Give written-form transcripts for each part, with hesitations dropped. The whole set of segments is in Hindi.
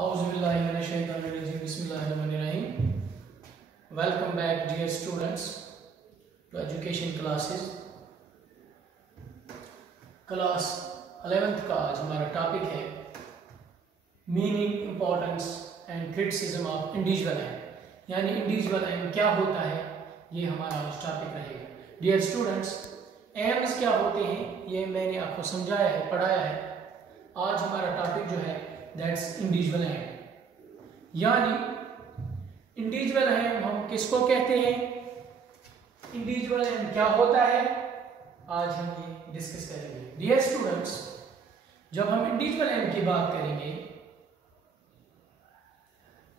Bismillahirrahmanirrahim. Welcome back, dear students, to education classes. Class 11th का आज हमारा टॉपिक है meaning, importance and criticism of individual aim, यानी इंडिविजुअल एम क्या होता है, ये हमारा आज टॉपिक रहेगा. डियर स्टूडेंट्स, एम्स क्या होते हैं ये मैंने आपको समझाया है, पढ़ाया है. आज हमारा टॉपिक जो है दैट्स इंडिविजुअल एम. यानी इंडिविजुअल एम हम किसको कहते हैं, इंडिविजुअल एम क्या होता है, आज हम ये डिस्कस करेंगे. डियर स्टूडेंट्स, जब हम इंडिविजुअल एम की बात करेंगे,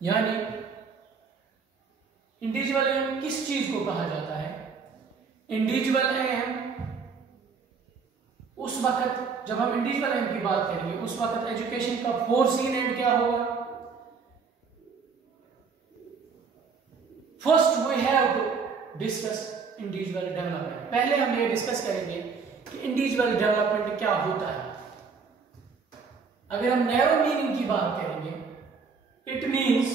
यानी इंडिविजुअल एम किस चीज को कहा जाता है. इंडिविजुअल एम उस वक्त जब हम इंडिविजुअल एम की बात करेंगे उस वक्त एजुकेशन का फोर्थ एंड क्या होगा. First we have to discuss individual development. पहले हम ये डिस्कस करेंगे कि इंडिविजुअल डेवलपमेंट क्या होता है. अगर हम नैरो मीनिंग की बात करेंगे, it means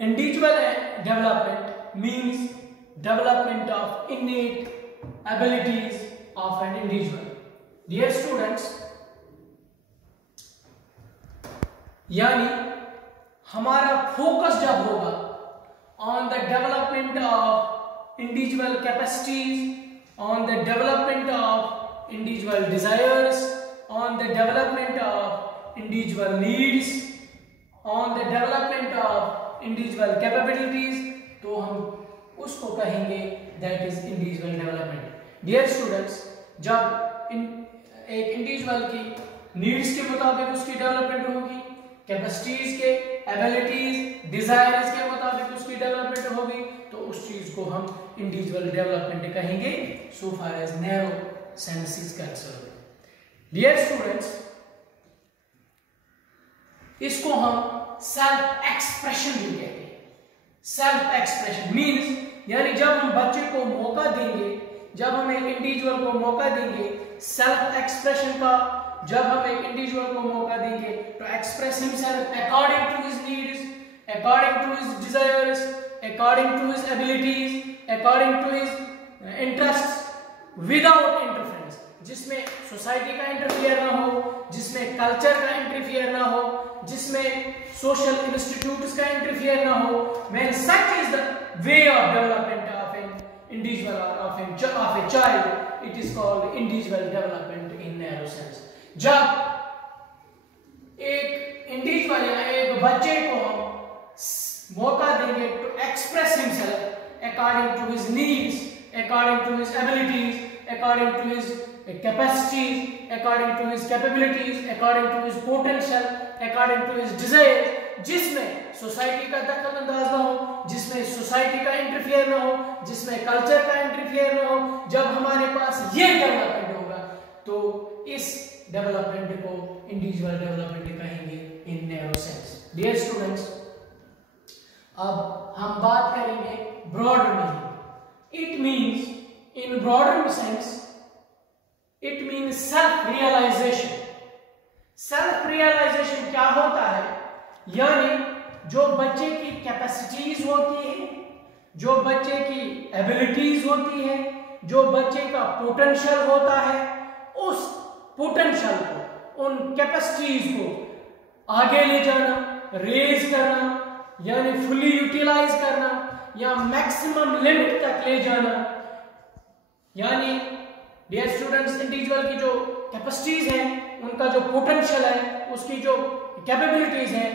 individual development means development of innate abilities of an individual. Dear students, यानी हमारा फोकस जब होगा on the development of individual capacities, on the development of individual desires, on the development of individual needs, on the development of individual capabilities, तो हम उसको कहेंगे that is individual development. Dear students, जब एक इंडिविजुअल की नीड्स के मुताबिक उसकी डेवलपमेंट होगी, कैपेसिटीज के, एबिलिटीज, डिजायर्स के मुताबिक उसकी डेवलपमेंट होगी, तो उस चीज को हम इंडिविजुअल डेवलपमेंट कहेंगे so far as narrow sense is concerned. Dear students, इसको हम सेल्फ एक्सप्रेशन भी कहते हैं. सेल्फ एक्सप्रेशन मींस यानी जब हम बच्चे को मौका देंगे, जब हम एक इंडिविजुअल को मौका देंगे सेल्फ एक्सप्रेशन का, जब हम एक इंडिविजुअल को मौका देंगे to express himself according to his needs, according to his desires, according to his abilities, according to his interests, without interference, जिसमें सोसाइटी का इंटरफियर ना हो, जिसमें कल्चर का इंटरफियर ना हो, जिसमें सोशल इंस्टीट्यूट्स का इंटरफियर ना हो. When such is the way of development of an individual or of a child, it is called individual development in narrow sense. जब एक इंडिविजुअल या एक बच्चे को हम मौका देंगे to express himself according to his needs, according to his abilities, according to his capacities, according to his capabilities, according to his potential, according to his desires, जिसमें सोसाइटी का दखल अंदाज ना हो, जिसमें सोसाइटी का इंटरफियर ना हो, जिसमें कल्चर का इंटरफियर ना हो, जब हमारे पास ये डेवलपमेंट होगा तो इस डेवलपमेंट को इंडिविजुअल डेवलपमेंट कहेंगे in narrow sense. Dear students, अब हम बात करेंगे broader meaning. It means in broader sense it means self realization. Self realization क्या होता है, यानी जो बच्चे की कैपेसिटीज होती है, जो बच्चे की एबिलिटीज होती है, जो बच्चे का पोटेंशियल होता है, उस पोटेंशियल को, उन कैपेसिटीज को आगे ले जाना, रेज करना, यानी फुली यूटिलाइज करना या मैक्सिमम लिमिट तक ले जाना. यानी डियर स्टूडेंट्स, इंडिविजुअल की जो कैपेसिटीज हैं, उनका जो पोटेंशियल है, उसकी जो कैपेबिलिटीज हैं,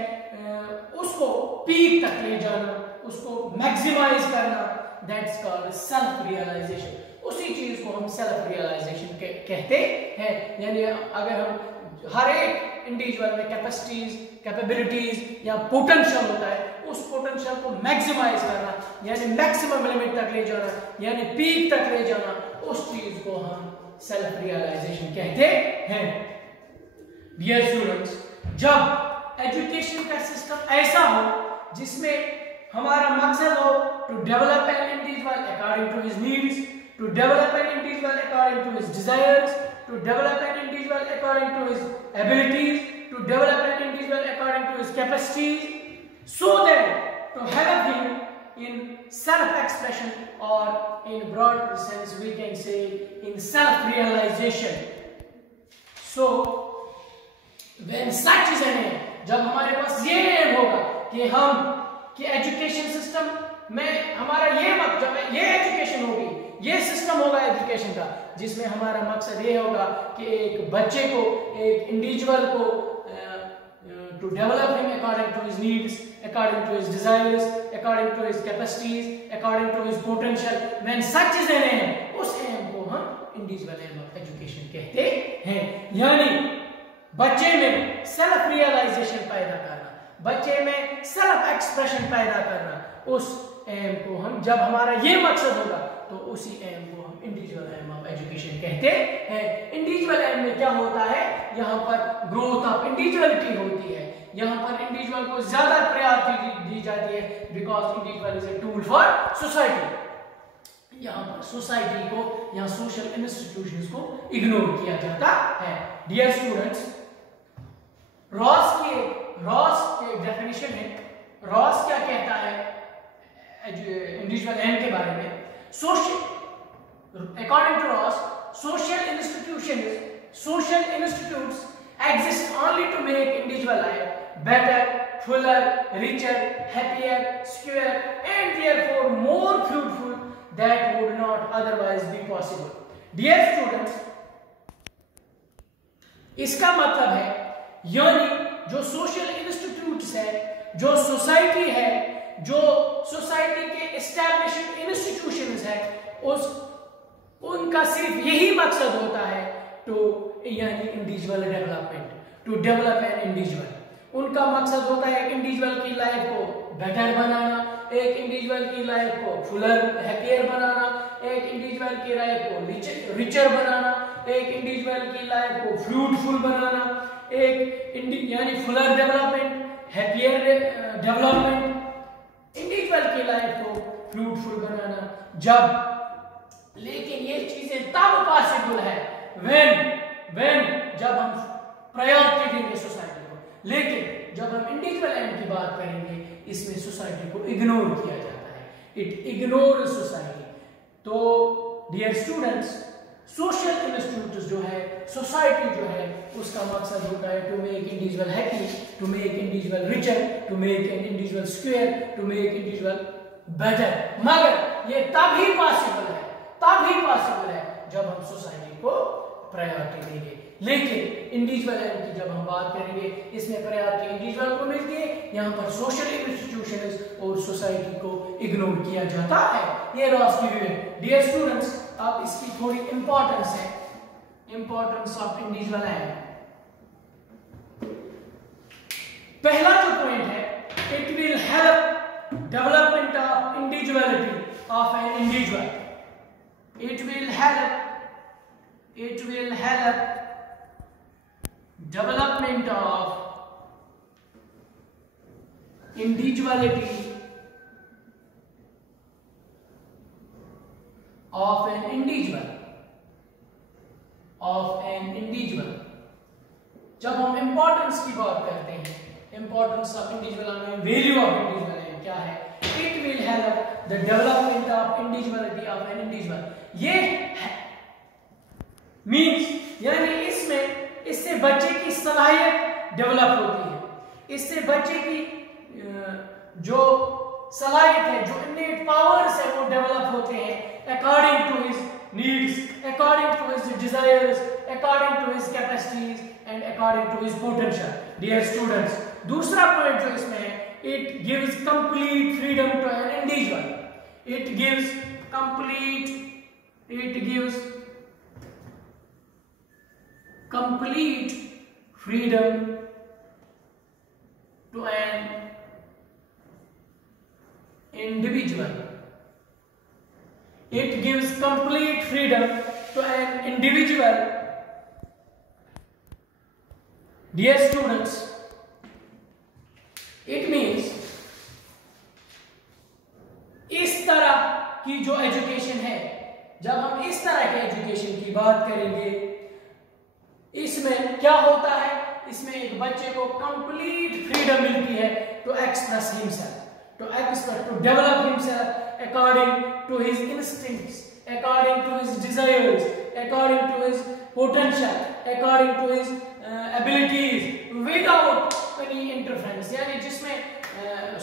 उसको पीक तक ले जाना, उसको मैक्सिमाइज करना, दैट्स कॉल्ड सेल्फ रियलाइजेशन. उसी चीज को हम सेल्फ रियलाइजेशन कहते हैं. यानी अगर हम हर एक इंडिविजुअल में कैपेसिटीज, कैपेबिलिटीज या पोटेंशियल होता है, उस पोटेंशियल को मैक्सिमाइज करना, यानी मैक्सिमम लिमिट तक ले जाना, यानी पीक तक ले जाना, उस चीज को हम सेल्फ रियलाइजेशन कहते हैं. डियर स्टूडेंट्स, जब एजुकेशन का सिस्टम ऐसा हो जिसमें हमारा मकसद हो to develop an individual according to his needs, to develop an individual according to his desires, to develop an individual according to his abilities, capacities so that to help him in self-expression, or in broad sense we can say in self-realization. So when such is an aim, जब हमारे पास ये एम होगा कि एजुकेशन सिस्टम में हमारा ये मतलब है, ये एजुकेशन होगी, ये सिस्टम होगा एजुकेशन का, जिसमें हमारा मकसद ये होगा कि एक बच्चे को, एक इंडिविजुअल को to develop him according to his needs, according to his desires, according to his capacities, according to his potential. When such is an aim, उस aim को हम individual aim of education कहते हैं। यानी बच्चे में सेल्फ रियलाइजेशन पैदा करना, बच्चे में सेल्फ एक्सप्रेशन पैदा करना, उस एम को हम, जब हमारा ये मकसद होगा तो उसी एम को हम इंडिविजुअल एम ऑफ एजुकेशन कहते हैं। इंडिविजुअल एम में क्या होता है, यहाँ पर ग्रोथ ऑफ इंडिविजुअलिटी होती है, यहाँ पर इंडिविजुअल को ज्यादा प्रायोरिटी दी जाती है, because individual is a tool for society. यहाँ पर सोसाइटी को, यहाँ सोशल इंस्टीट्यूशंस को इग्नोर किया जाता है। डियर स्टूडेंट्स, रॉस की डेफिनेशन है, रॉस क्या कहता है इंडिविजुअल एम के बारे में? According to Ross, social institutes exist only to make individual life better, fuller, richer, happier, secure, and therefore more fruitful that would not otherwise be possible. Dear students, इसका मतलब है, यानी जो सोशल इंस्टीट्यूट्स है, जो सोसाइटी है, जो सोसाइटी के एस्टैब्लिश्ड इंस्टीट्यूशंस है, उनका सिर्फ यही मकसद होता है यानी individual development, to develop an individual. उनका मकसद होता है एक इंडिविजुअल की लाइफ को बेटर बनाना, एक इंडिविजुअल की लाइफ को फुलर, हैप्पियर बनाना, एक इंडिविजुअल की लाइफ को रिचर बनाना, एक इंडिविजुअल की लाइफ को फ्रूटफुल बनाना, यानी Fuller development, happier development, individual की लाइफ को फ्रूटफुल बनाना। लेकिन ये चीजें तब पॉसिबल है व्हेन जब हम प्रायोरिटी देंगे सोसाइटी को, लेकिन जब हम इंडिविजुअल एम की बात करेंगे, इसमें सोसाइटी को इग्नोर किया जाता है, इट इग्नोर सोसाइटी। तो डियर स्टूडेंट्स, सोशल इंस्टीट्यूट जो है, सोसाइटी जो है, उसका मकसद होता है to make individual happy, to make individual richer, to make an individual square, to make individual better. मगर ये तभी पॉसिबल है जब हम सोसाइटी को प्रायोरिटी देंगे। लेकिन इंडिविजुअल एम की जब हम बात करेंगे, इसमें प्रायोरिटी इंडिविजुअल को मिलती है, यहाँ पर सोशल इंस्टीट्यूशंस और सोसाइटी को इग्नोर किया जाता है। ये रॉस की व्यू है। डियर स्टूडेंट्स, अब इसकी थोड़ी इंपॉर्टेंस है, इंपॉर्टेंस ऑफ इंडिविजुअल एम। पहला जो पॉइंट है, it will help development of individuality of an individual. It will help development of individuality of an individual, जब हम इंपॉर्टेंस की बात करते हैं, importance of individual, value of individual क्या है? It will help the development of individuality of an individual. ये मीन्स यानी इससे बच्चे की सलाहियत डेवलप होती है, इससे बच्चे की जो सलाहियत है, जो इनेट पावर्स है, वो डेवलप होते हैं according to his needs, according to his desires, according to his capacities and according to his potential. Dear students, दूसरा पॉइंट जो इसमें है, it gives complete freedom to an individual. It gives complete freedom to an individual. It gives complete freedom to an individual. Dear students, it means इस तरह की जो एजुकेशन है, जब हम इस तरह के एजुकेशन की बात करेंगे, इसमें क्या होता है, इसमें एक बच्चे को कंप्लीट फ्रीडम मिलती है to express himself, to develop himself according to his instincts, according to his desires, according to his potential, according to his abilities, without any interference, यानी जिसमें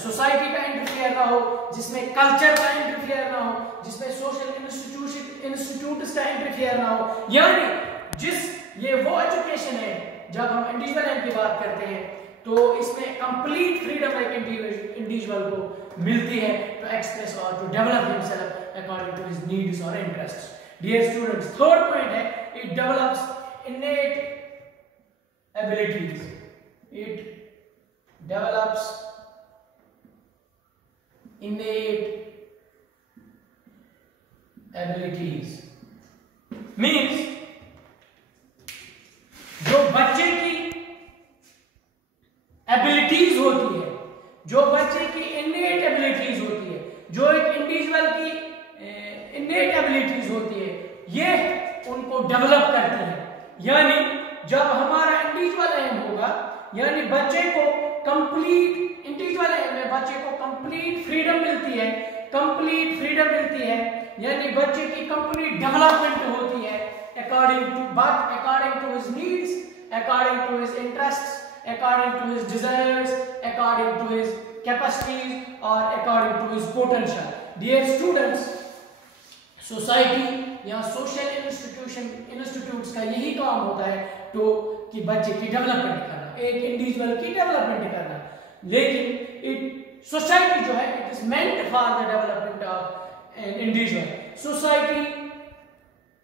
सोसाइटी का इंटरफेयर ना हो, जिसमें कल्चर का इंटरफेयर ना हो, जिसमें सोशल इंस्टीट्यूट्स का इंटरफेयर ना हो, यानी ये वो एजुकेशन है जब हम इंडिविजुअल एम की बात करते हैं तो इसमें कंप्लीट फ्रीडम एक इंडिविजुअल को मिलती है टू एक्सप्रेस और to develop himself according to his needs or interests. Dear students, third point है, it develops innate abilities. It develops innate abilities. Means जो बच्चे की abilities होती है, जो बच्चे की innate abilities होती है, जो एक इंडिविजुअल की इनेट एबिलिटीज होती है, ये उनको डेवलप करती है। यानी जब हमारा इंडिविजुअल एम होगा, यानी बच्चे को कंप्लीट इंडिविजुअल एम में बच्चे को कंप्लीट फ्रीडम मिलती है, यानी बच्चे की कंप्लीट डेवलपमेंट होती है according to his needs, according to his interests, according to his desires, according to his capacities और according to his potential. Dear students, society या सोशल इंस्टीट्यूट्स का यही काम होता है कि बच्चे की डेवलपमेंट करना, एक इंडिविजुअल की डेवलपमेंट करना, लेकिन सोसाइटी जो है it is meant for the development of an individual. Society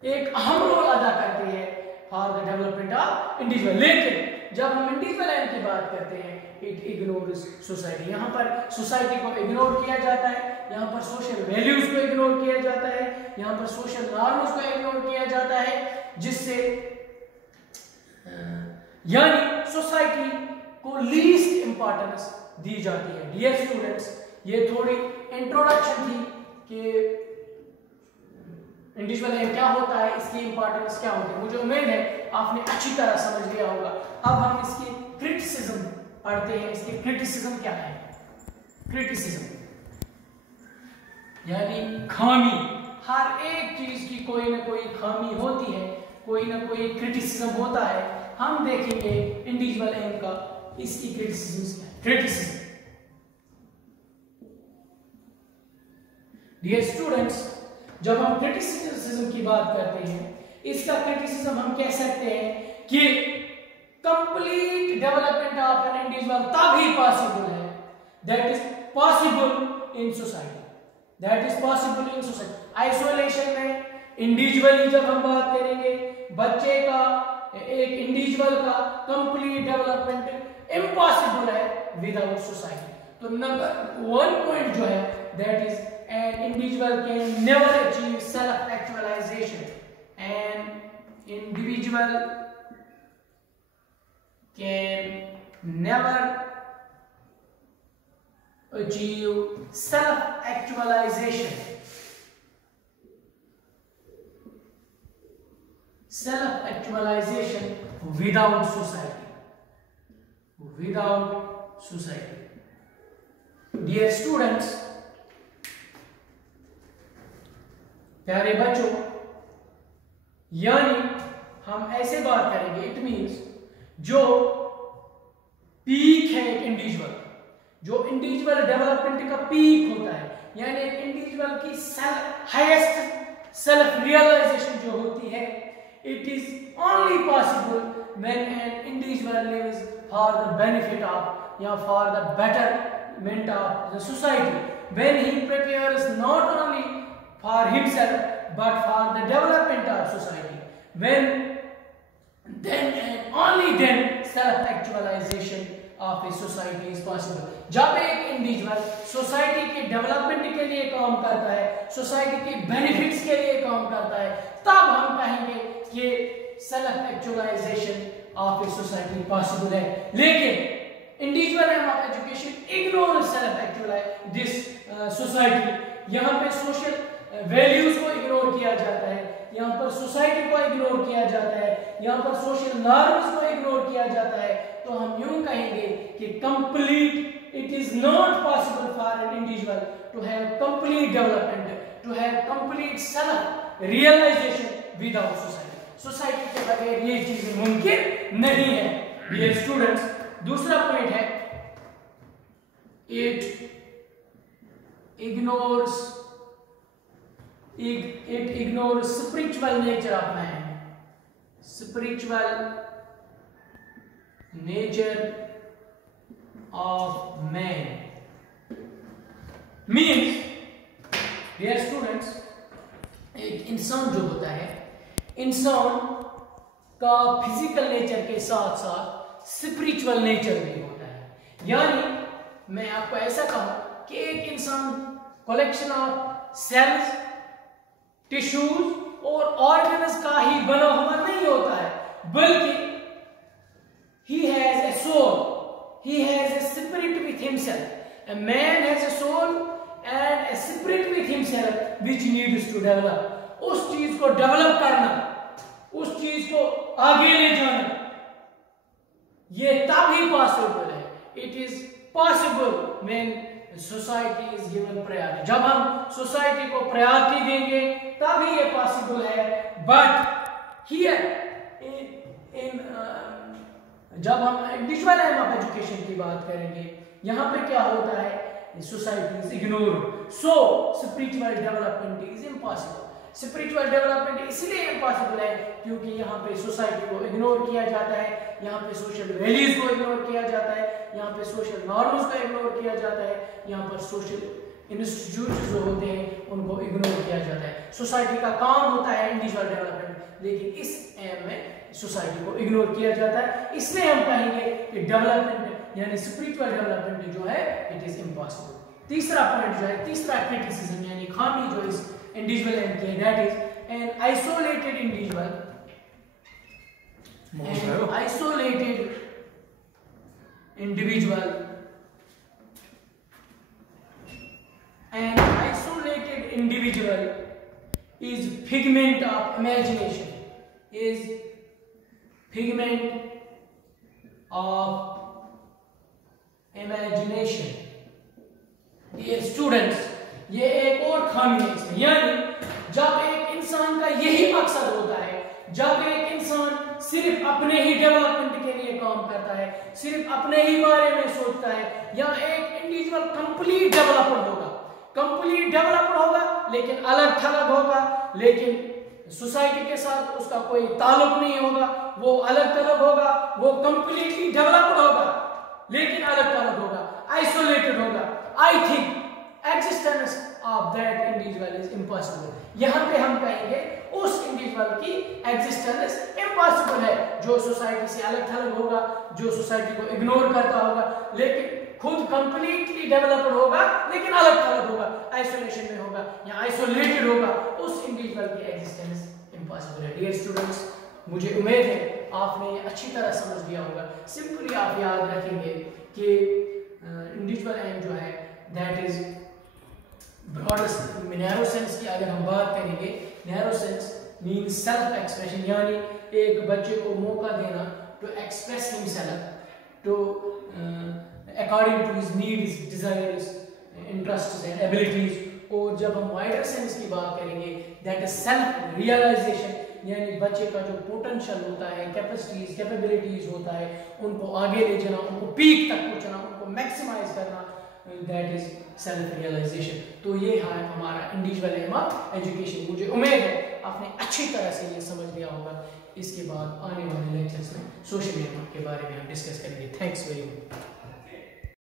एक अहम रोल अदा करती है for the development of individual, लेकिन जब हम इंडिविजुअल एम की बात करते हैं इट इग्नोर्स सोसाइटी। यहाँ पर सोसाइटी को इग्नोर किया जाता है, यहाँ पर सोशल वैल्यूज को इग्नोर किया जाता है, यहाँ पर सोशल नॉर्म्स को इग्नोर किया जाता है, जिससे यानी सोसाइटी को लीस्ट इंपॉर्टेंस दी जाती है। डियर स्टूडेंट्स, ये थोड़ी इंट्रोडक्शन थी कि इंडिविजुअल एम क्या होता है, इसकी इंपॉर्टेंस क्या होती है। मुझे उम्मीद है आपने अच्छी तरह समझ लिया होगा। अब हम इसकी क्रिटिसिज्म पढ़ते हैं। इसकी क्रिटिसिज्म क्या है? क्रिटिसिज्म यानी खामी। हर एक चीज की कोई ना कोई खामी होती है, कोई ना कोई क्रिटिसिज्म होता है। हम देखेंगे इंडिविजुअल एम का इसकी क्रिटिसिज्म क्या है। क्रिटिसिज्म, डियर स्टूडेंट्स, जब हम क्रिटिसिज्म की बात करते हैं, इसका क्रिटिसिज्म हम कह सकते हैं कि complete development of an individual तभी पॉसिबल है, that is possible in society, that is possible in society. Isolation में इंडिविजुअली जब हम बात करेंगे, बच्चे का, एक इंडिविजुअल का कंप्लीट डेवलपमेंट इम्पॉसिबल है विदाउट सोसाइटी। तो नंबर 1 पॉइंट जो है that is an individual can never achieve self actualization. An individual can never achieve self actualization. Self actualization without society. Without society. Dear students, प्यारे बच्चों, यानी हम ऐसे बात करेंगे, इट मींस जो पीक है एक इंडिविजुअल, जो इंडिविजुअल डेवलपमेंट का पीक होता है, यानी एक इंडिविजुअल की हाईएस्ट सेल्फ रियलाइजेशन जो होती है, it is only possible when an individual lives for the benefit of या for the betterment of the society, when he prepares not only for himself but for the development of society, when then and only then self actualization of a society is possible. जब एक इंडिविजुअल सोसाइटी के डेवलपमेंट के लिए काम करता है, सोसाइटी के बेनिफिट्स के लिए काम करता है, तब हम कहेंगे कि self actualization of a society possible है। लेकिन individual aim of education ignore self actualize this society. यहाँ पे सोशल वैल्यूज को इग्नोर किया जाता है, यहाँ पर सोसाइटी को इग्नोर किया जाता है, यहाँ पर सोशल नॉर्म्स को इग्नोर किया जाता है। तो हम यूं कि complete, it is not possible for an individual to have complete development, to have complete self realisation without society. Society के बगैर ये चीजें मुमकिन नहीं है। डियर स्टूडेंट्स, दूसरा पॉइंट है, it ignores spiritual nature of man. Spiritual nature of man means, dear students, एक इंसान जो होता है, इंसान का फिजिकल नेचर के साथ साथ स्पिरिचुअल नेचर भी होता है। यानी मैं आपको ऐसा कहूं कि एक इंसान कलेक्शन ऑफ सेल्स, टिश्यूज और ऑर्गन्स का ही बना हुआ नहीं होता है, बल्कि he has a soul, he has a spirit with himself. A man has a soul and a spirit with himself which needs to develop. उस चीज को डेवलप करना, उस चीज को आगे ले जाना, ये तभी पॉसिबल है। It is possible when society is given priority. जब हम सोसाइटी को प्रायोरिटी देंगे तभी ये पॉसिबल है। बट हियर जब हम इंडिविजुअल एम ऑफ एजुकेशन की बात करेंगे, यहाँ पे क्या होता है, society is ignored, so spiritual development is impossible. Spiritual development इसलिए इम्पॉसिबल है क्योंकि यहाँ पे सोसाइटी को इग्नोर किया जाता है, यहाँ पे सोशल वैल्यूज को इग्नोर किया जाता है, यहाँ पे सोशल नॉर्म्स को इग्नोर किया जाता है, यहाँ पर सोशल इंस्टीट्यूट्स जो होते हैं उनको इग्नोर किया जाता है। सोसाइटी का काम होता है इंडिविजुअल डेवलपमेंट, लेकिन इस एम में सोसाइटी को इग्नोर किया जाता है। इसलिए हम कहेंगे कि डेवलपमेंट यानी स्पिरिचुअल डेवलपमेंट जो है इट इज इम्पॉसिबल। तीसरा पॉइंट जो है, तीसरा क्रिटिसिज्म यानी खामी जो इस इंडिविजुअल एम की है, that is an isolated individual, an isolated individual, an isolated individual is figment of imagination, is figment of imagination. Dear students, ये एक और खामी है इसमें, यानी जब एक इंसान का यही मकसद होता है, जब एक इंसान सिर्फ अपने ही डेवलपमेंट के लिए काम करता है, सिर्फ अपने ही बारे में सोचता है, या एक इंडिविजुअल कंप्लीट डेवलपमेंट होगा, कंप्लीट डेवलपमेंट होगा लेकिन अलग थलग होगा, लेकिन सोसाइटी के साथ उसका कोई ताल्लुक नहीं होगा, वो अलग थलग होगा, वो कंप्लीटली डेवलप्ड होगा लेकिन अलग थलग होगा, आइसोलेटेड होगा। I think existence of that individual is impossible. यहाँ पे हम कहेंगे उस इंडिविजुअल की एग्जिस्टेंस इम्पॉसिबल है, जो सोसाइटी से अलग थलग होगा, जो सोसाइटी को इग्नोर करता होगा, लेकिन खुद कंप्लीटली डेवलप्ड होगा लेकिन अलग थलग होगा, आइसोलेशन में होगा या आइसोलेटेड होगा, उस इंडिविजुअल की एग्जिस्टेंस इम्पॉसिबल है। डियर स्टूडेंट्स, मुझे उम्मीद है आपने ये अच्छी तरह समझ लिया होगा। सिंपली आप याद रखेंगे कि इंडिविजुअल एम जो है that is broad narrow sense की अगर हम बात करेंगे, narrow sense means self expression, यानी एक बच्चे को मौका देना to express himself to according to his needs, desires, interests and abilities. और जब हम वाइडर सेंस की बात करेंगे दैट इज सेल्फ रियलाइजेशन, यानी बच्चे का जो पोटेंशियल होता है, कैपेसिटीज, कैपेबिलिटीज होता है, उनको आगे ले जाना, उनको पीक तक पहुंचाना, उनको मैक्सिमाइज करना, दैट इज सेल्फ रियलाइजेशन। तो ये है हमारा इंडिविजुअल एम ऑफ एजुकेशन। मुझे उम्मीद है आपने अच्छी तरह से ये समझ लिया होगा। इसके बाद आने वाले लेक्चर्स में सोशल एम के बारे में हम डिस्कस करेंगे। Thanks very much.